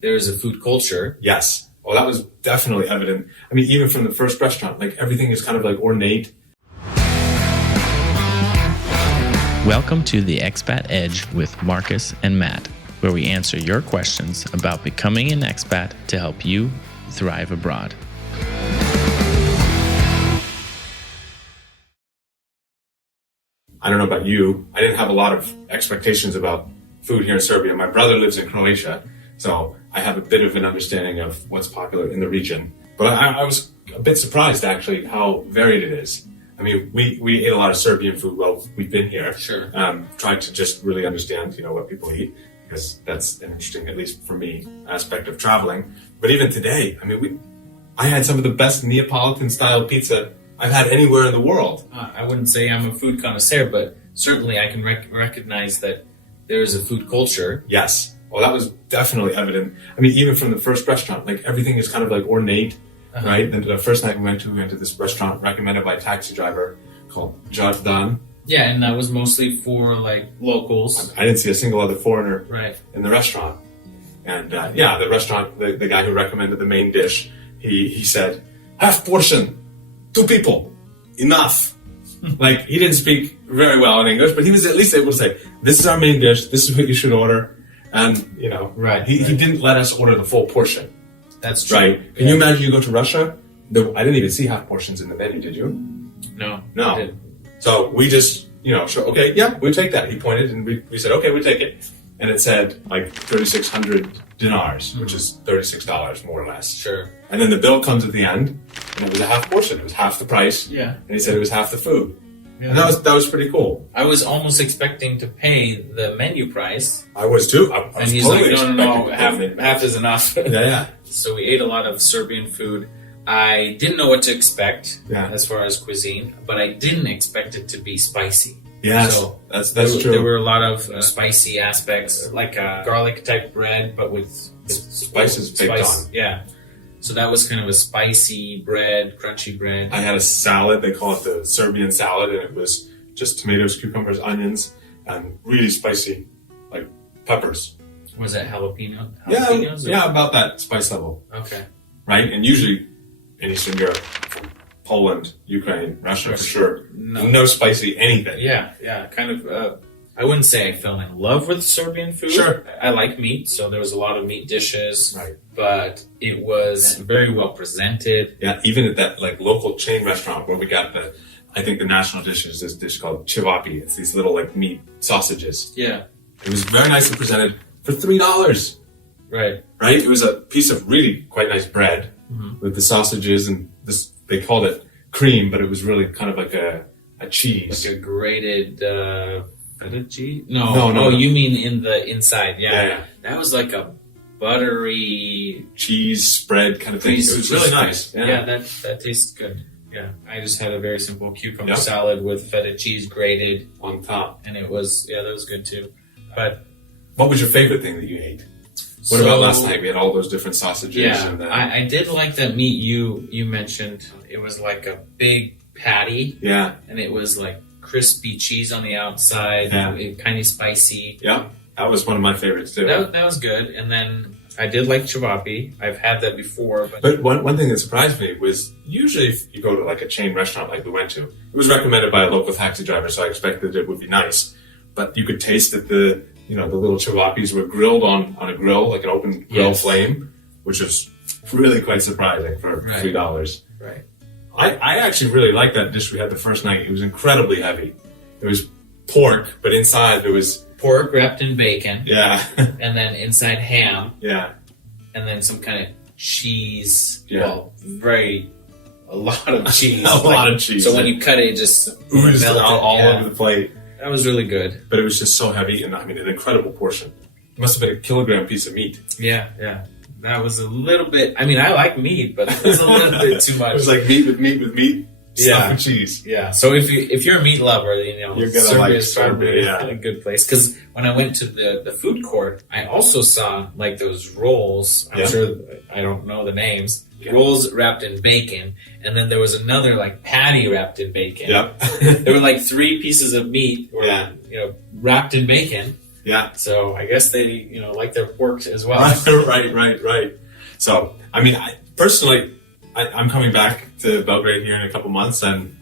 There's a food culture. Yes. Well, that was definitely evident. I mean, even from the first restaurant, like everything is kind of like ornate. Welcome to the Expat Edge with Marcus and Matt, where we answer your questions about becoming an expat to help you thrive abroad. I don't know about you. I didn't have a lot of expectations about food here in Serbia. My brother lives in Croatia, so I have a bit of an understanding of what's popular in the region. But I was a bit surprised, actually, how varied it is. I mean, we ate a lot of Serbian food while we've been here. Sure. Trying to just really understand, what people eat, because that's an interesting, at least for me, aspect of traveling. But even today, I mean, I had some of the best Neapolitan-style pizza I've had anywhere in the world. I wouldn't say I'm a food connoisseur, but certainly I can recognize that there is a food culture. Yes. Well, that was definitely evident. I mean, even from the first restaurant, like everything is kind of like ornate, right? And the first night we went to this restaurant recommended by a taxi driver called Jordan. Yeah, and that was mostly for like locals. I didn't see a single other foreigner in the restaurant. And the restaurant, the guy who recommended the main dish, he said, half portion. 2 people, enough. Like, he didn't speak very well in English, but he was at least able to say, this is our main dish, this is what you should order. And, he didn't let us order the full portion. That's true. Right. Can you imagine you go to Russia? I didn't even see half portions in the menu, did you? No. I didn't. So we just, okay, yeah, we'll take that. He pointed and we said, okay, we'll take it. And it said like 3,600 dinars, which is $36 more or less. Sure. And then the bill comes at the end, and it was a half portion. It was half the price. Yeah. And he said it was half the food. Yeah. And that was pretty cool. I was almost expecting to pay the menu price. I was too. I and he's totally like, no, half is enough. Yeah. So we ate a lot of Serbian food. I didn't know what to expect as far as cuisine, but I didn't expect it to be spicy. Yeah, so that's true. There were a lot of spicy aspects, like a garlic type bread, but with spices baked on. Yeah. So that was kind of a spicy bread, crunchy bread. I had a salad. They call it the Serbian salad, and it was just tomatoes, cucumbers, onions, and really spicy, like peppers. Was that jalapeno? Yeah, about that spice level. Okay. Right? And usually in Eastern Europe, from Poland, Ukraine, Russia, for sure, no spicy anything. Yeah. Kind of, I wouldn't say I fell in love with Serbian food. Sure. I like meat, so there was a lot of meat dishes. Right. But it was very well presented. Yeah, even at that like local chain restaurant where we got I think the national dish is this dish called chivapi. It's these little like meat sausages. Yeah. It was very nicely presented for $3. Right. Right? It was a piece of really quite nice bread with the sausages and this, they called it cream, but it was really kind of like a cheese. Like a grated feta cheese? No, you mean in the inside. Yeah. That was like a buttery cheese spread kind of thing. It was really nice. Yeah, that tastes good. Yeah. I just had a very simple cucumber salad with feta cheese grated on top. And it was, that was good too. But what was your favorite thing that you ate? What about last night? We had all those different sausages. Yeah, and I did like that meat you mentioned. It was like a big patty. Yeah. And it was like crispy cheese on the outside. Yeah. Kind of spicy. Yeah. That was one of my favorites too. That was good. And then I did like chivapi. I've had that before. But one thing that surprised me was usually if you go to like a chain restaurant like we went to, it was recommended by a local taxi driver, so I expected it would be nice. But you could taste that the little chivapis were grilled on a grill, like an open grill flame, which is really quite surprising for $3. Right. I actually really liked that dish we had the first night. It was incredibly heavy. It was pork, but inside there was pork wrapped in bacon. Yeah. And then inside ham. Yeah. And then some kind of cheese. Yeah. Well, a lot of cheese. A lot of cheese. So when you cut it just oozed all over the plate. That was really good. But it was just so heavy, and I mean, an incredible portion. It must have been a kilogram piece of meat. Yeah. That was a little bit, I mean, I like meat, but it was a little bit too much. It was like meat with meat, stuff with cheese. Yeah. So if you're a meat lover, you're gonna like Serbia, a good place. Because when I went to the food court, I also saw like those rolls. I'm sure, I don't know the names. Yeah. Rolls wrapped in bacon, and then there was another like patty wrapped in bacon. Yep. There were like 3 pieces of meat, wrapped in bacon. Yeah. So I guess they, like their pork as well. Right. So, I mean, personally, I'm coming back to Belgrade here in a couple months, and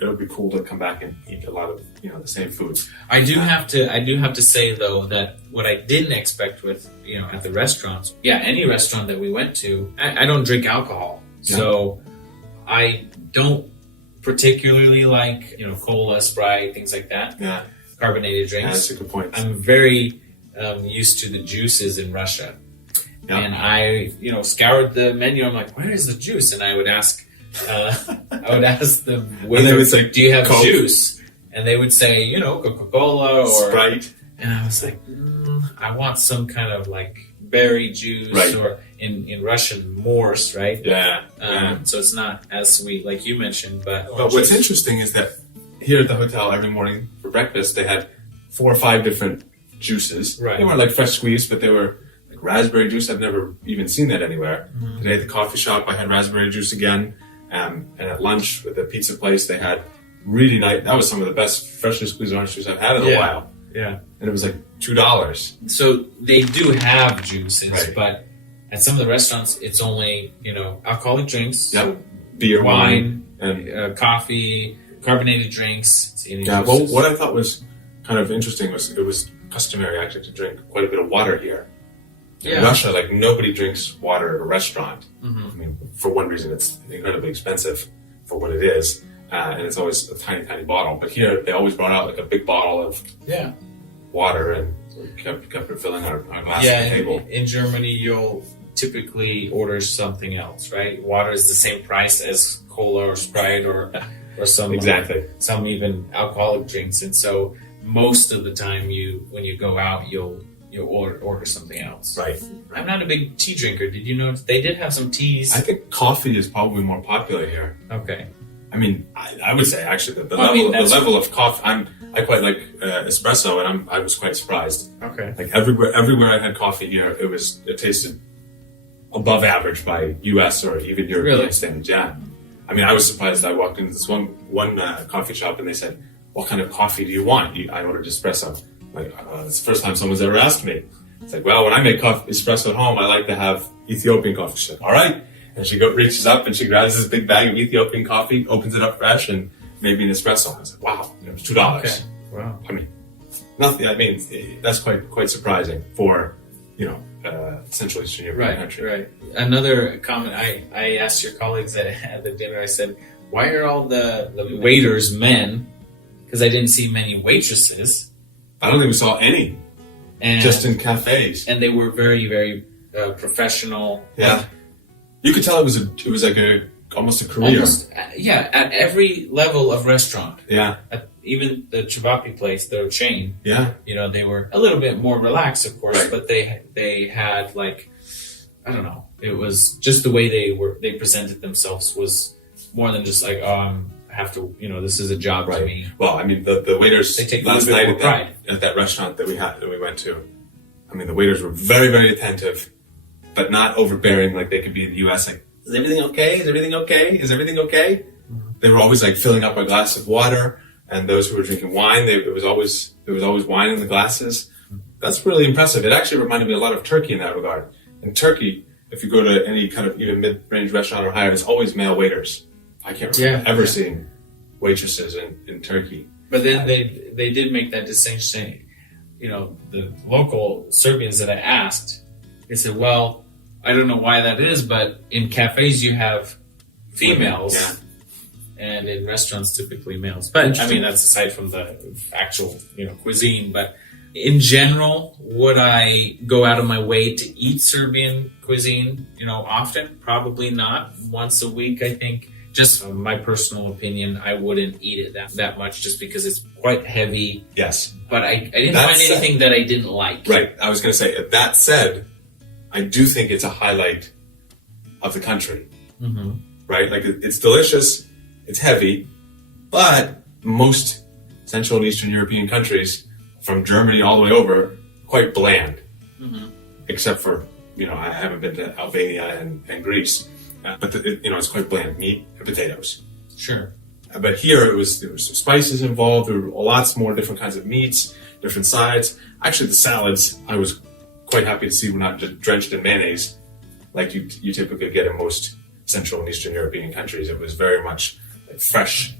it would be cool to come back and eat a lot of the same foods. I do have to say though that what I didn't expect with at the restaurants, any restaurant that we went to, I don't drink alcohol, so I don't particularly like cola, Sprite, things like that. Yeah, carbonated drinks. Yeah, that's a good point. I'm very used to the juices in Russia. Yeah. And I, scoured the menu. I'm like, where is the juice? And I would ask the waiter, say, do you have Coke? Juice? And they would say, Coca-Cola or Sprite. And I was like, I want some kind of like berry juice, or in Russian, mors, right? Yeah. So it's not as sweet like you mentioned. But what's interesting is that here at the hotel every morning for breakfast they had 4 or 5 different juices. Right. They weren't like fresh squeezed, but they were like raspberry juice. I've never even seen that anywhere. Mm-hmm. Today at the coffee shop I had raspberry juice again. And at lunch with the pizza place they had really nice. That was some of the best freshly squeezed orange juice I've had in a while. Yeah. And it was like $2. So they do have juices, but at some of the restaurants it's only alcoholic drinks. Yep. Beer, wine, and coffee, carbonated drinks. Well, what I thought was kind of interesting was it was customary actually to drink quite a bit of water here. In Russia, like nobody drinks water at a restaurant. Mm-hmm. I mean, for one reason, it's incredibly expensive for what it is, and it's always a tiny, tiny bottle. But here, they always brought out like a big bottle of water and kept refilling our glass at the table. In Germany, you'll typically order something else, right? Water is the same price as cola or Sprite or some some even alcoholic drinks, and so most of the time, when you go out, you'll order something else. Right. I'm not a big tea drinker. Did you notice they did have some teas? I think coffee is probably more popular here. Okay. I mean, I would say actually the level of coffee. I quite like espresso, and I was quite surprised. Okay. Like everywhere I had coffee here, it tasted above average by U.S. or even European standards. Yeah. I mean, I was surprised. I walked into this one coffee shop, and they said, "What kind of coffee do you want?" I ordered espresso. Like, it's the first time someone's ever asked me. It's like, well, when I make espresso at home, I like to have Ethiopian coffee. She's like, all right. And she reaches up and she grabs this big bag of Ethiopian coffee, opens it up fresh, and made me an espresso. I was like, wow, it was $2. Okay. Wow. I mean, nothing. I mean, that's quite surprising for Central Eastern European country. Right. Another comment I asked your colleagues at the dinner. I said, why are all the waiters men? Because I didn't see many waitresses. I don't think we saw any, just in cafes, and they were very, very professional. Yeah, you could tell it was like almost a career. At every level of restaurant. Yeah, even the Chivapi place, their chain. Yeah, they were a little bit more relaxed, of course, but they had like, I don't know, it was just the way they presented themselves was more than just like, have to, this is a job to me. Well, I mean, the waiters they take last night at that restaurant that we went to. I mean, the waiters were very, very attentive, but not overbearing like they could be in the U.S. Like, is everything okay? Is everything okay? Is everything okay? Mm-hmm. They were always like filling up a glass of water, and those who were drinking wine, there was always wine in the glasses. That's really impressive. It actually reminded me a lot of Turkey in that regard. In Turkey, if you go to any kind of even mid-range restaurant or higher, there's always male waiters. I can't remember ever seeing waitresses in Turkey. But then they did make that distinction. The local Serbians that I asked, they said, well, I don't know why that is, but in cafes you have females, and in restaurants typically males. But I mean, that's aside from the actual cuisine. But in general, would I go out of my way to eat Serbian cuisine? Often, probably not. Once a week, I think. Just my personal opinion, I wouldn't eat it that much just because it's quite heavy. Yes. But I didn't find anything that I didn't like. Right. I was going to say, that said, I do think it's a highlight of the country. Mm-hmm. Right? Like, it's delicious, it's heavy, but most Central and Eastern European countries, from Germany all the way over, quite bland. Mm-hmm. Except for, I haven't been to Albania and Greece. But it's quite bland. Meat and potatoes. Sure. But here there was some spices involved. There were lots more different kinds of meats, different sides. Actually, the salads I was quite happy to see were not just drenched in mayonnaise like you typically get in most Central and Eastern European countries. It was very much like fresh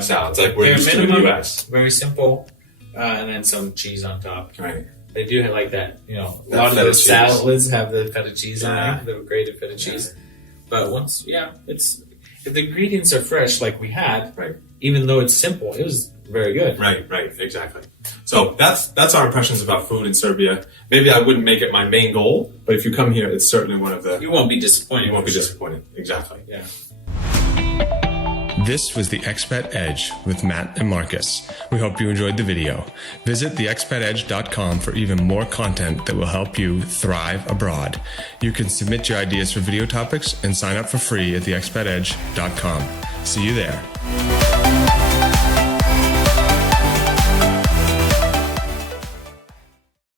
salads, like we're used to in the US. Very simple, and then some cheese on top. Right. They do have like that, a lot of those salads have the feta cheese on them, the grated feta cheese. But once, if the ingredients are fresh like we had, right, even though it's simple, it was very good. Right, exactly. So that's our impressions about food in Serbia. Maybe I wouldn't make it my main goal, but if you come here, it's certainly one of the... You won't be disappointed. You won't be disappointed, exactly. Yeah. This was the Expat Edge with Matt and Marcus. We hope you enjoyed the video. Visit theexpatedge.com for even more content that will help you thrive abroad. You can submit your ideas for video topics and sign up for free at theexpatedge.com. See you there.